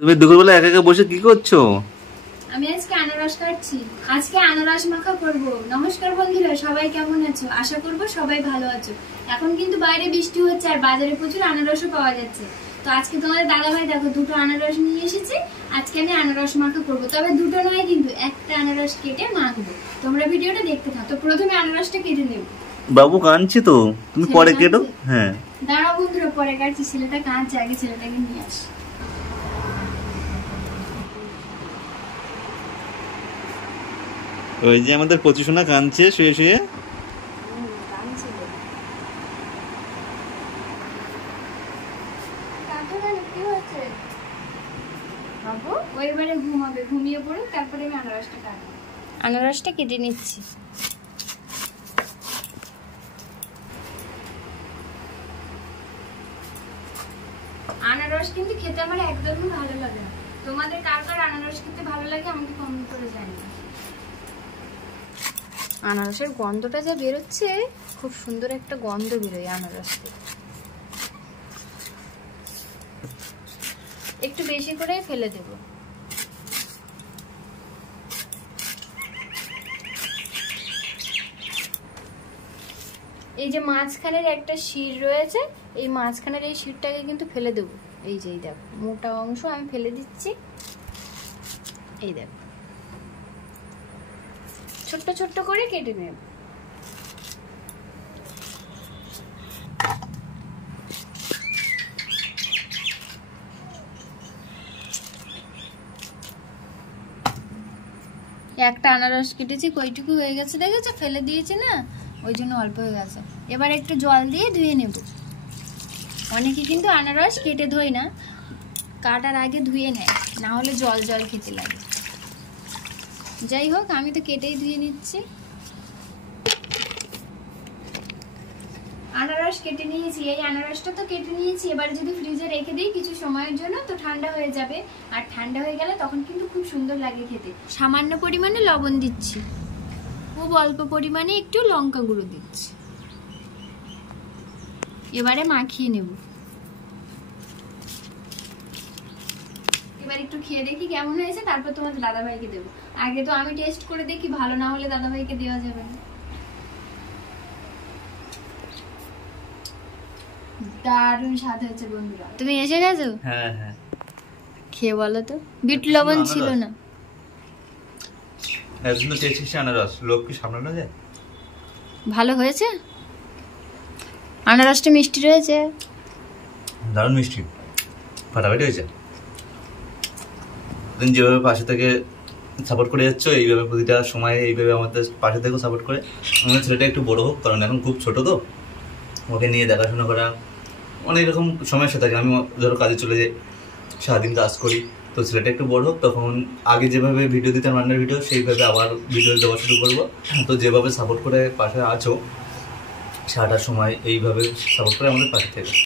তুমি দুপুরবেলা একা একা বসে কি করছো? আমি আজকে আনারস কাটছি। আজকে আনারস মাখা করব। নমস্কার বন্ধুরা, সবাই কেমন আছো? আশা করব সবাই ভালো আছো। এখন কিন্তু বাইরে বৃষ্টি হচ্ছে আর বাজারে প্রচুর আনারসও পাওয়া যাচ্ছে। তো আজকে তোমাদের দাদাভাই দেখো দুটো আনারস নিয়ে এসেছে। আজকে আমি আনারস মাখা করব। তবে দুটো নয়, কিন্তু একটা আনারস কেটে মাখবো। তোমরা ভিডিওটা দেখতে থাকো। তো প্রথমে আনারসটা কেটে নেব। বাবু কাঁদছে তো, তুমি পরে কেটো। হ্যাঁ দাঁড়াও বন্ধুরা, পরে কাটছি। ছেলেটা কাঁদছে, আগে ছেলেটাকে নিয়ে আসি। ওই যে আমাদের প্রচুষণা কাঁদছে শুয়ে শুয়ে। ওইবারে ঘুমাবে, ঘুমিয়ে পড়ুক, তারপরে আমি আনারসটা কাটবো। আনারসটা কেটে নিচ্ছি। আনারস কিন্তু খেতে আমার একদমই ভালো লাগে না। তোমাদের কার কার আনারস খেতে ভালো লাগে আমাকে কমেন্ট করে জানিও। আনারসের গন্ধটা যা বেরোচ্ছে, খুব সুন্দর একটা গন্ধ বেরোয় আনারস থেকে। একটু বেশি করে ফেলে দেব। এই যে মাঝখানের একটা শির রয়েছে, এই মাঝখানের এই শিরটাকে কিন্তু ফেলে দেবো। এই যে এই দেখো, মোটা অংশ আমি ফেলে দিচ্ছি। এই দেখো, ছোট্ট ছোট্ট করে কেটে নেব। একটা আনারস কেটেছি, কইটুকু হয়ে গেছে দেখেছো, ফেলে দিয়েছে না, ওই জন্য অল্প হয়ে গেছে। এবার একটু জল দিয়ে ধুয়ে নেব। অনেকে কিন্তু আনারস কেটে ধোয় না, কাটার আগে ধুয়ে নেয়, না হলে জল জল খেতে লাগে। যাই হোক, আমি তো কেটেই ধুয়ে নিচ্ছি। আনারস কেটে নিয়েছি, এই আনারসটা তো কেটে নিয়েছি। এবার যদি ফ্রিজে রেখে দিই কিছু সময়ের জন্য, তো ঠান্ডা হয়ে যাবে। আর ঠান্ডা হয়ে গেলে তখন কিন্তু খুব সুন্দর লাগে খেতে। সামান্য পরিমাণে লবণ দিচ্ছি, খুব অল্প পরিমাণে একটু লঙ্কা গুঁড়ো দিচ্ছি। এবারে মাখিয়ে নেব। এবার একটু খেয়ে দেখি কেমন হয়েছে, তারপর তোমাদের দাদাভাইকে দেবো। আগে তো আমি টেস্ট করে দেখি, ভালো না হলে দাদাভাইকে দেওয়া যাবে না। দারুণ স্বাদ হয়েছে বন্ধুরা। তুমি এসে গেছো? হ্যাঁ হ্যাঁ, খেয়ে বলো তো। বিট লবণ ছিল না। একদম টেস্টি আনারস, লোক কি সামলানো যায়? ভালো হয়েছে, আনারসটা মিষ্টি রয়েছে। দারুণ মিষ্টি, ফাটাফাটি হয়েছে। তুমি যেভাবে পাশে থেকে সাপোর্ট করে যাচ্ছ, এইভাবে প্রতিটা সময় এইভাবে আমাদের পাশে থেকেও সাপোর্ট করে। আমাদের ছেলেটা একটু বড় হোক, কারণ এখন খুব ছোট তো, ওকে নিয়ে দেখাশোনা করা অনেক রকম সমস্যা থাকে। আমি ধরো কাজে চলে যাই, সারাদিন কাজ করি, তো ছেলেটা একটু বড় হোক, তখন আগে যেভাবে ভিডিও দিতাম রান্নার ভিডিও, সেইভাবে আবার ভিডিও দেওয়া শুরু করবো। তো যেভাবে সাপোর্ট করে পাশে আছো সারাটার সময়, এইভাবে সাপোর্ট করে আমাদের পাশে থেকে।